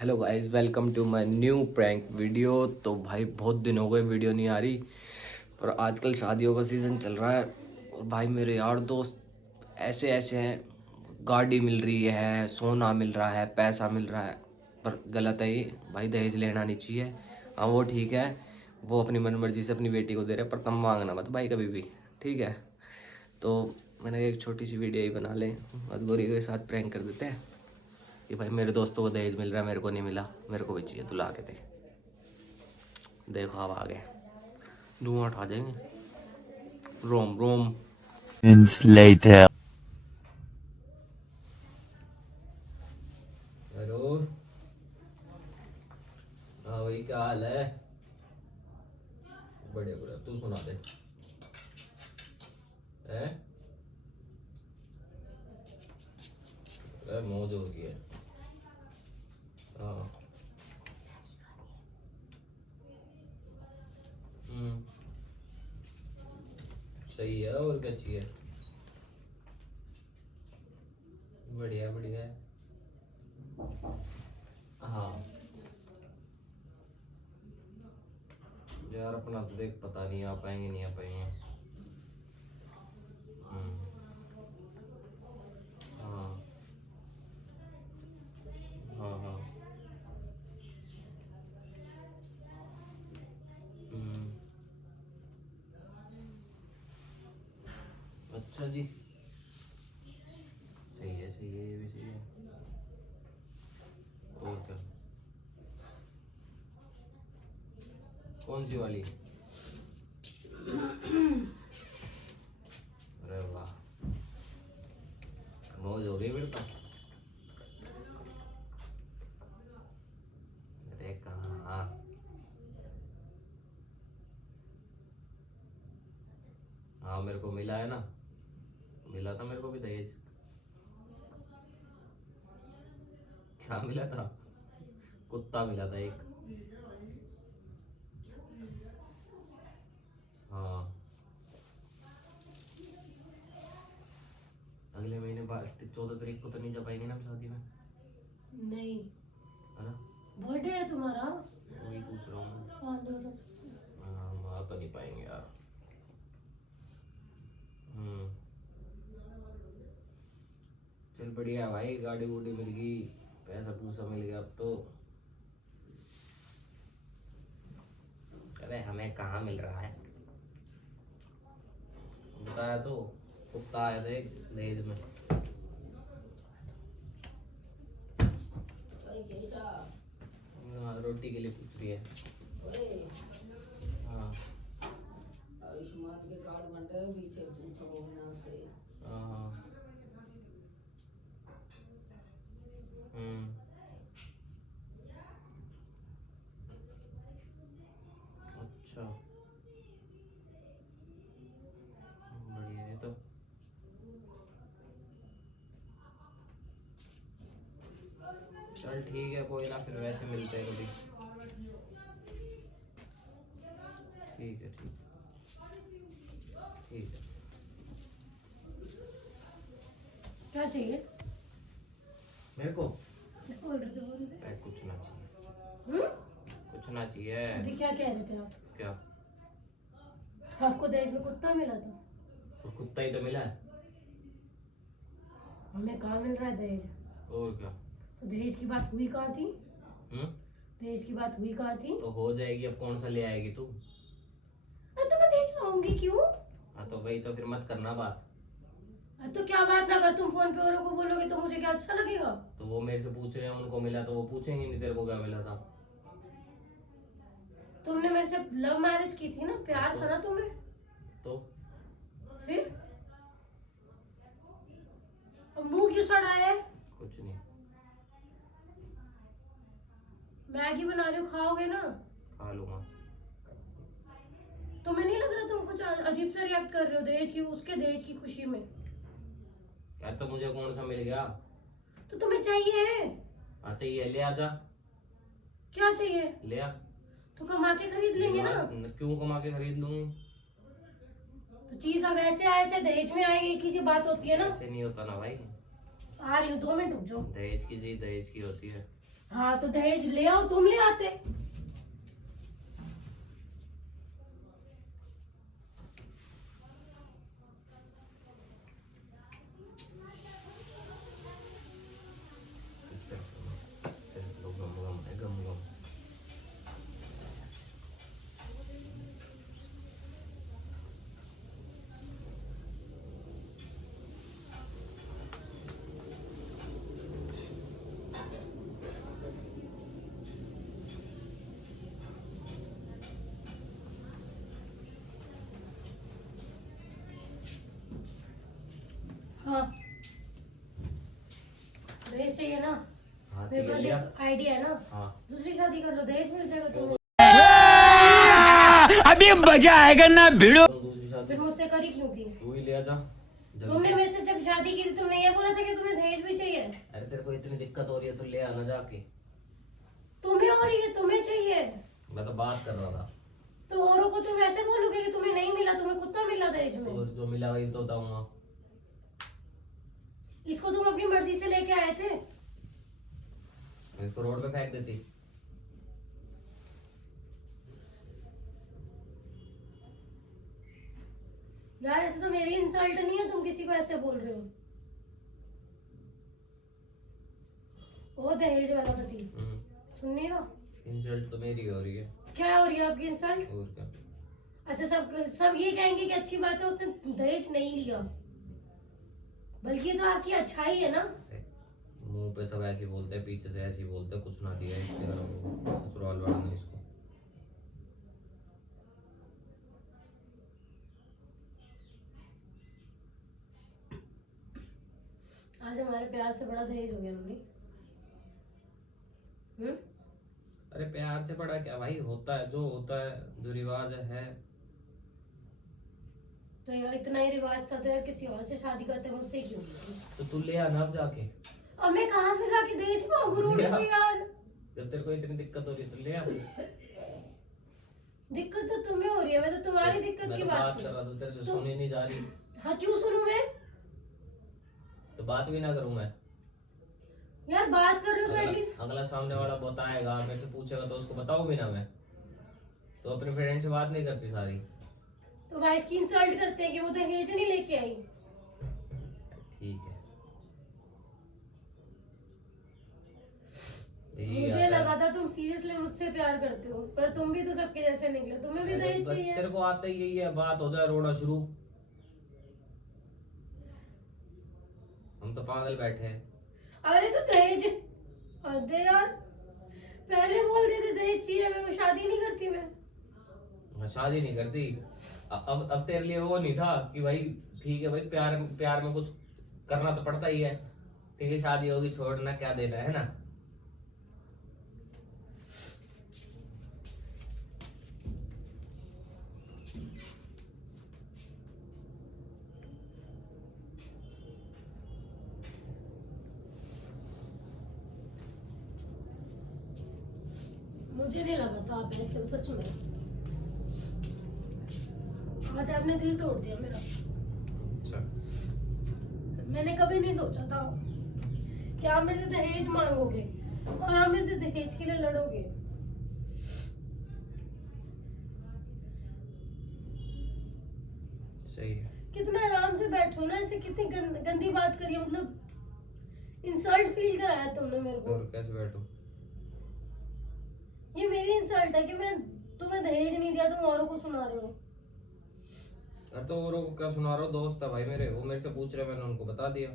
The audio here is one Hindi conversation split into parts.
Hello guys, welcome to my new prank video. तो भाई बहुत दिन हो गए वीडियो नहीं आ रही, पर आजकल शादियों का सीज़न चल रहा है। और भाई मेरे यार दोस्त ऐसे ऐसे हैं, गाड़ी मिल रही है, सोना मिल रहा है, पैसा मिल रहा है, पर गलत है ये भाई। दहेज लेना नहीं चाहिए। हाँ वो ठीक है, वो अपनी मन मर्जी से अपनी बेटी को दे रहे हैं, पर कम मांगना मत भाई कभी भी, ठीक है। तो मैंने एक छोटी सी वीडियो ही बना लें, अदगोरी के साथ प्रैंक कर देते हैं कि भाई मेरे दोस्तों को दहेज मिल रहा है, मेरे को नहीं मिला, मेरे को भी चाहिए, तू ला के दे। देखो अब आ गए, धुआं उठा देंगे। रोम रोम। Minutes later. हेलो। हाँ भाई, क्या हाल है? बढ़िया बढ़िया, तू सुना दे। है मौज हो गई है। हाँ। हम्म, सही है, और क्या चाहिए? बढ़िया बढ़िया है। हाँ यार, अपना तो देख, पता नहीं आ पाएंगे नहीं आ पाएंगे। हम्म, हाँ हाँ हाँ। हम्म, अच्छा जी। सही है, ये भी सही है। और क्या? कौन सी वाली? अरे वाह, मौज हो गई मेरे तो। अरे कहाँ, हाँ मेरे को मिला है ना, मिला था मेरे को भी दहेज। क्या मिला था? कुत्ता मिला था एक। हाँ, अगले महीने 14 तारीख को तो नहीं जा पाएंगे ना हम शादी में, नहीं, है ना? बर्थडे है तुम्हारा। वही पूछ रहा हूँ मैं। हाँ, नहीं जा सकते। हाँ, हम आ तो नहीं पाएंगे यार। हम्म, चल बढ़िया है भाई, गाड़ी वूडी मिल गई, पैसा पूसा मिल गया अब तो। अरे हमें कहाँ मिल रहा है, बताया तो, कुत्ता आया था एक दहेज में। हाँ, रोटी के लिए पूछ रही है। हाँ आयुष्मान के कार्ड बन रहे हैं, पीछे पूछो ना से। हाँ हाँ। हम्म, अच्छा, बढ़िया है तो। चल ठीक है, कोई ना, फिर वैसे मिलते हैं कभी। ठीक है ठीक, ठीक है। क्या चाहिए? मेरे को बोल रहे थे, बोल रहे थे। कुछ ना चाहिए, हम्म? कुछ ना चाहिए। अभी क्या कह रहे थे आप? क्या? आपको दहेज में कुत्ता मिला था? और कुत्ता ही तो मिला है। हमें कहाँ मिल रहा है दहेज? और क्या? तो दहेज की बात हुई कहाँ थी? हम्म, दहेज की बात हुई कहाँ थी? तो हो जाएगी, अब कौन सा ले आएगी तू? अरे तो मैं दहेज लाऊंगी क्यों? हाँ तो वही तो, फिर मत करना बात। अरे तो क्या बात ना, अगर तुम फोन पे औरों को बोलोगे तो मुझे क्या अच्छा लगेगा? तो वो मेरे से पूछ रहे हैं, उनको मिला तो वो पूछेंगे नहीं तेरे को क्या मिला था। तुमने मेरे से लव मैरिज की थी ना, प्यार था ना तुम्हें। तो फिर अब मुंह क्यों सड़ाया है? कुछ नहीं। मैगी बना रहे हो, खाओगे ना? खा लूंगा। तुम्हें नहीं लग रहा तुम कुछ अजीब सा रिएक्ट कर रहे हो दहेज की, उसके दहेज की खुशी में? यार तो मुझे कौन सा मिल गया? तो तुम्हें चाहिए? हाँ चाहिए, ले आ जा। क्या चाहिए? ले आ। तो कमा के खरीद लेंगे ना। क्यों कमा के खरीद लूंगी? तो चीज अब ऐसे आए चाहे दहेज में आए, एक ही बात होती है ना। ऐसे नहीं होता ना भाई, आ रही हूँ, 2 मिनट रुक जाओ। दहेज की चीज दहेज की होती है। हाँ तो दहेज ले आओ, तुम ले आते। हाँ दहेज चाहिए ना? हाँ मेरे चाहिए, पास लिया। एक आइडिया है ना, हाँ दूसरी शादी कर लो, दहेज मिल जाएगा तुम्हें। अभी मजा आएगा ना भिड़ो। दूसरी शादी फिर मुझसे करी क्यों थी? तू ही लिया जा। तुमने मेरे से जब शादी की थी तुमने ये बोला था कि तुम्हें दहेज भी चाहिए। अरे तेरे को इतनी दिक्कत हो रही है तो ले आना जाके। तुम्हें हो रही है, तुम्हें चाहिए मैं तो बात कर रहा था। तो औरों को तुम ऐसे बोलोगे कि तुम्हें नहीं मिला, तुम्हें कुत्ता मिला दहेज में। तो जो मिला वही तो बताऊंगा। इसको तुम अपनी मर्जी से लेके आए थे। इसको रोड पे फेंक देती। यार ऐसे तो मेरी इंसल्ट नहीं है, तुम किसी को ऐसे बोल रहे हो। वो दहेज वाला पति सुन नहीं रहा। इंसल्ट तो मेरी हो रही है। क्या हो रही है आपकी इंसल्ट? और क्या। अच्छा सब ये कहेंगे कि अच्छी बात है उसने दहेज नहीं लिया, बल्कि ये तो आपकी अच्छाई है ना। मुंह पे सब ऐसे ही बोलते हैं, पीछे से ऐसे ही बोलते हैं, कुछ ना दिया इसके घर में, ससुराल वालों ने इसको। आज हमारे प्यार से बड़ा दहेज हो गया मम्मी। अरे प्यार से बड़ा क्या भाई, होता है जो होता है, जो रिवाज है। तो यार इतना ही रिवाज था तो यार किसी और से शादी करते मुझसे क्यों की? तो तू ले आना अब जाके। अब मैं कहाँ से जाके दहेज मांगू रोड पे यार? जब तेरे को इतनी दिक्कत हो रही है तो ले आ। दिक्कत तो तुम्हें हो रही है, मैं तो तुम्हारी दिक्कत मैं की तो बात बात कर रहा था, तेरे से सुनी नहीं जा रही। हाँ क्यों सुनूं मैं? तो बात भी ना करूं मैं? यार बात कर रहे हो तो एटलीस्ट। अगला सामने वाला बताएगा, मेरे से पूछेगा तो उसको बताऊं भी ना मैं? तो अपने फ्रेंड से बात नहीं करती सारी। तो वाइफ की इंसल्ट करते हैं कि वो दहेज नहीं लेके आई। ठीक है। मुझे लगा था तुम सीरियसली मुझसे प्यार करते हो, पर तुम भी तो सबके जैसे निकले, तुम्हें भी दहेज चाहिए। तेरे को आता ही यही है, बात हो जाए रोना शुरू। हम तो पागल बैठे हैं। अरे तो दहेज अरे यार पहले बोल देते दहेज चाहिए, मैं वो शादी नहीं करती मैं। शादी नहीं करती। अब तेरे लिए वो नहीं था कि भाई ठीक है भाई, प्यार प्यार में कुछ करना तो पड़ता ही है। ठीक है शादी होगी, छोड़ना क्या देना है ना। मुझे नहीं लगा था आप ऐसे हो सच में। आज आपने दिल तोड़ दिया मेरा। अच्छा। मैंने कभी नहीं सोचा था कि आप मेरे से दहेज मांगोगे और आप मेरे से दहेज के लिए लड़ोगे। सही है। कितना आराम से बैठो ना, ऐसे कितनी गंदी बात करी है, मतलब इंसल्ट फील कराया तुमने मेरे को। और कैसे बैठूं? ये मेरी इंसल्ट है कि मैं तुम्हें दहेज नहीं दिया, तुम औरों को सुना रहे हो। अरे तो औरों को क्या सुना रहा हूँ, दोस्त है भाई मेरे, वो मेरे से पूछ रहे, मैंने उनको बता दिया।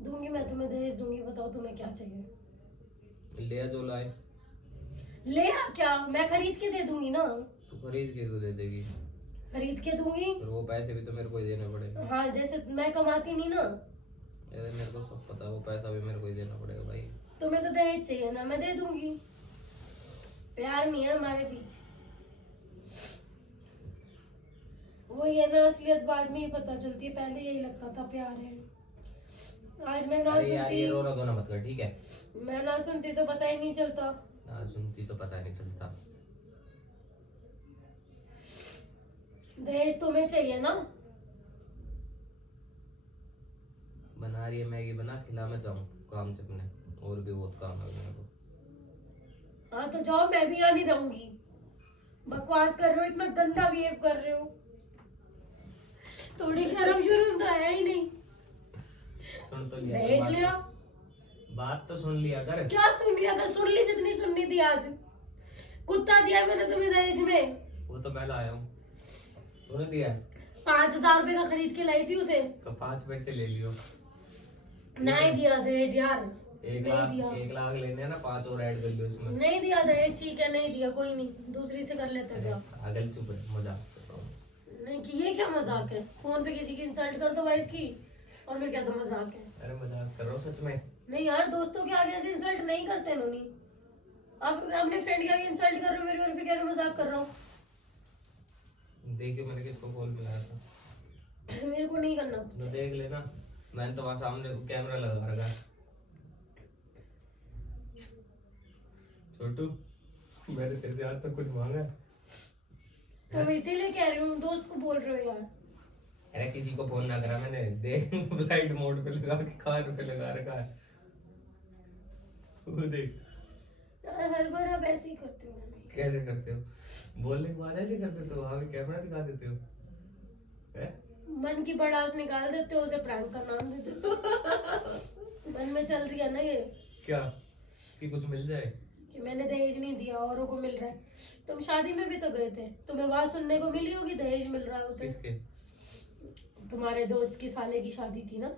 दूंगी मैं तुम्हें दहेज दूंगी, बताओ तुम्हें क्या चाहिए। ले आ जो लाए। ले आ क्या? मैं खरीद के दे दूंगी ना। तू खरीद के क्यों दे देगी? खरीद के दूंगी। फिर वो पैसे भी तो मेरे को ही देने पड़ेंगे। हाँ जैसे मैं कमाती नहीं ना। अरे मेरे को सब पता है, वो पैसा भी मेरे को ही देना पड़ेगा भाई। तुम्हें तो दहेज चाहिए ना, मैं दे दूंगी। प्यार नहीं है हमारे बीच। वो ये ना असलियत बाद में ही पता चलती है, पहले यही लगता था प्यार है। आज मैं ना अरे यार ये सुनती, रोना धोना मत कर, ठीक है? मैं ना सुनती तो पता ही नहीं चलता। ना सुनती तो पता नहीं चलता। दहेज तुम्हें चाहिए ना? बना रही है मैगी, बना खिला, मैं जाऊँ काम से अपने, और भी बहुत काम है मेरे को। हाँ तो जाओ, मैं भी यहाँ नहीं रहूंगी। बकवास कर रहे हो, इतना गंदा बिहेव कर रहे हो, थोड़ी शर्म शुरू तो है ही नहीं। सुन तो लिया दहेज लिया, बात तो सुन लिया कर। क्या सुन लिया? अगर सुन ली जितनी सुननी थी आज। कुत्ता दिया मैंने तुम्हें दहेज में। वो तो मैं लाया हूँ, तूने दिया? 5,000 रुपए का खरीद के लाई थी उसे। तो 5 पैसे ले लियो। नहीं दिया दहेज यार, 1 लाख लेने हैं ना, 5 और ऐड कर लियो इसमें। नहीं दिया दहेज, ठीक है नहीं दिया, कोई नहीं, दूसरी से कर लेते थे। अगल चुप है, मजाक कर रहा हूँ। नहीं कि ये क्या मजाक है? फोन पे किसी की इंसल्ट कर दो वाइफ की, और फिर क्या तो मजाक है? अरे मजाक कर रहा हूँ सच में। नहीं यार, दोस्तों के आगे ऐसे इंसल्ट नहीं करते नोनी। आप अपने फ्रेंड के आगे इंसल्ट कर रहे हो मेरे, और फिर क्या मजाक कर रहा हूँ? देखियो मैंने किसको कॉल मिलाया था। मेरे को नहीं करना। तो देख लेना, मैंने तो वहाँ सामने कैमरा लगा रखा है। छोटू, मैंने तेरे से आज तक कुछ मांगा है? तो मैं इसीलिए कह रही हूँ, दोस्त को बोल रहे हो यार। अरे किसी को फोन ना करा मैंने, देख फ्लाइट मोड पे लगा के कान पे लगा रखा है, वो देख। यार हर बार आप ऐसे ही करते हो। कैसे करते हो? बोलने के बाद ऐसे करते हो, आगे कैमरा दिखा देते हो है? मन की बड़ास निकाल देते हो, उसे प्रैंक का नाम दे देते हो। मन में चल रही है ना ये क्या कि कुछ मिल जाए कि मैंने दहेज नहीं दिया, औरों को मिल रहा है। तुम शादी में भी तो गए थे, तुम्हें बात सुनने को मिली होगी दहेज मिल रहा है उसे। किसके? तुम्हारे दोस्त की साले की शादी थी ना,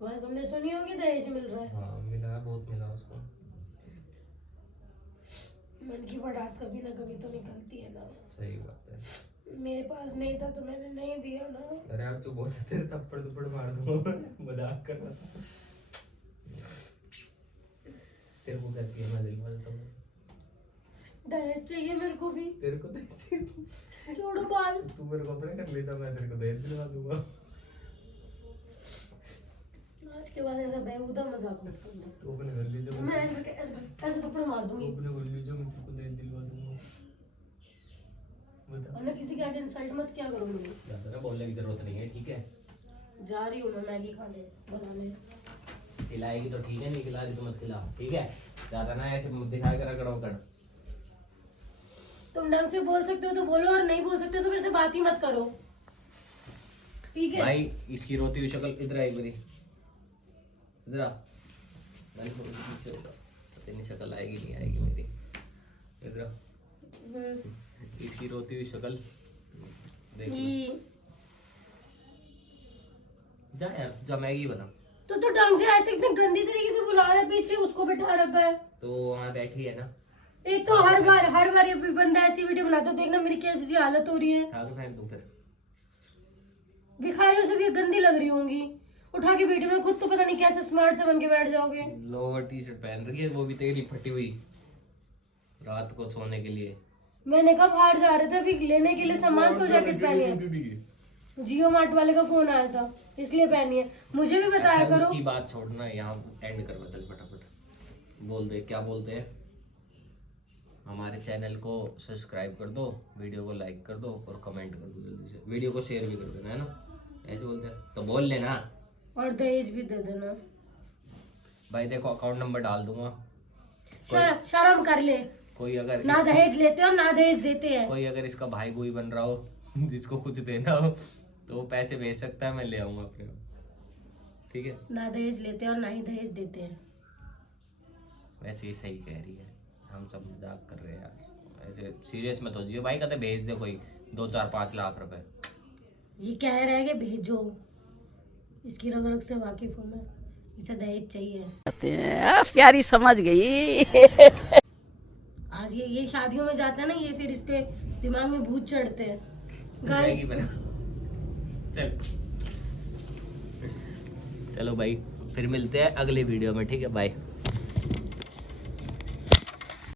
वहाँ तुमने सुनी होगी दहेज मिल रहा है। हाँ मिला है, बहुत मिला उसको। मन की बड़ास कभी ना कभी तो निकलती है ना। सही बात है। मेरे पास नहीं था तो मैंने नहीं दिया ना। अरे आप चुप हो सकते, थप्पड़ थप्पड़ मार दूंगा, मजाक कर रहा था। तेरे को क्या चाहिए, मैं दिलवा देता हूँ। दहेज चाहिए मेरे को भी। तेरे को दहेज? छोड़ो बाल। तू मेरे को अपने कर लेता, मैं तेरे को दहेज दिलवा दूंगा। आज के बाद ऐसा बेहुदा मजाक मत करना। तू अपने घर ले जाओ, मैं ऐसे थप्पड़ मार दूंगी। अपने घर ले जाओ, मुझसे को दहेज दिलवा दूंगा। बता। और ना किसी के आगे इंसल्ट मत क्या करो मुझे। ज्यादा ना बोलने की जरूरत नहीं है, ठीक है? जा रही हूँ मैं मैगी खाने बनाने। खिलाएगी तो ठीक है, नहीं खिला रही तो मत खिला, ठीक है? ज्यादा ना ऐसे दिखा कर करो कर। तुम ढंग से बोल सकते हो तो बोलो, और नहीं बोल सकते तो मेरे से बात ही मत करो, ठीक है? भाई इसकी रोती हुई शक्ल इधर आई मेरी, इधर आ। मैं थोड़ी पीछे होगा तो तेरी शक्ल आएगी नहीं आएगी मेरी, इधर आ। इसकी रोती हुई शक्ल देख ले। जा यार, जा मैगी बना। तो ढंग से ऐसे इतने गंदी तरीके से बुला रहा है, पीछे उसको बैठा रखा है। तो वहाँ बैठी है ना। एक तो हर बार ये बंदा ऐसी वीडियो बनाता है, देखना मेरी कैसी सी हालत हो रही है। उठा के फेंक दूं फिर? भिखारियों से भी गंदी लग रही होंगी, उठा के वीडियो में खुद तो पता नहीं कैसे स्मार्ट से बन के बैठ जाओगे। लोअर टी शर्ट पहन रखी है, वो भी तेरी फटी हुई, रात को सोने के लिए। मैंने कहा बाहर जा रहे थे अभी लेने के लिए सामान, तो जैकेट पहनी है। जियो मार्ट वाले का फोन आया था इसलिए पहनी है। मुझे भी बताया अच्छा, करो। उसकी बात छोड़ना, यहाँ एंड कर बदल फटाफट बोल दे, क्या बोलते हैं? हमारे चैनल को सब्सक्राइब कर दो, वीडियो को लाइक कर दो और कमेंट कर दो जल्दी से, वीडियो को शेयर भी कर देना, है ना? ऐसे बोलते हैं तो बोल लेना। और दहेज भी दे देना भाई। देखो अकाउंट नंबर डाल दूंगा, शर्म कर ले। कोई अगर ना दहेज लेते और ना दहेज देते हैं। कोई अगर इसका भाई कोई बन रहा हो जिसको कुछ देना हो तो वो पैसे भेज सकता है, मैं ले आऊंगा अपने को, ठीक है? ना दहेज लेते और ना ही दहेज देते हैं। वैसे ही सही कह रही है, हम सब मजाक कर रहे हैं यार, ऐसे सीरियस मत हो जियो भाई। कहते भेज दे कोई 2, 4, 5 लाख रुपए, ये कह रहा है कि भेजो, इसकी रग रग से वाकिफ हूँ मैं, इसे दहेज चाहिए। प्यारी समझ गई। आज ये शादियों में जाता है ना, ये फिर इसके दिमाग में भूत चढ़ते हैं। मैगी बना। चलो भाई, फिर मिलते हैं अगले वीडियो में, ठीक है? बाय।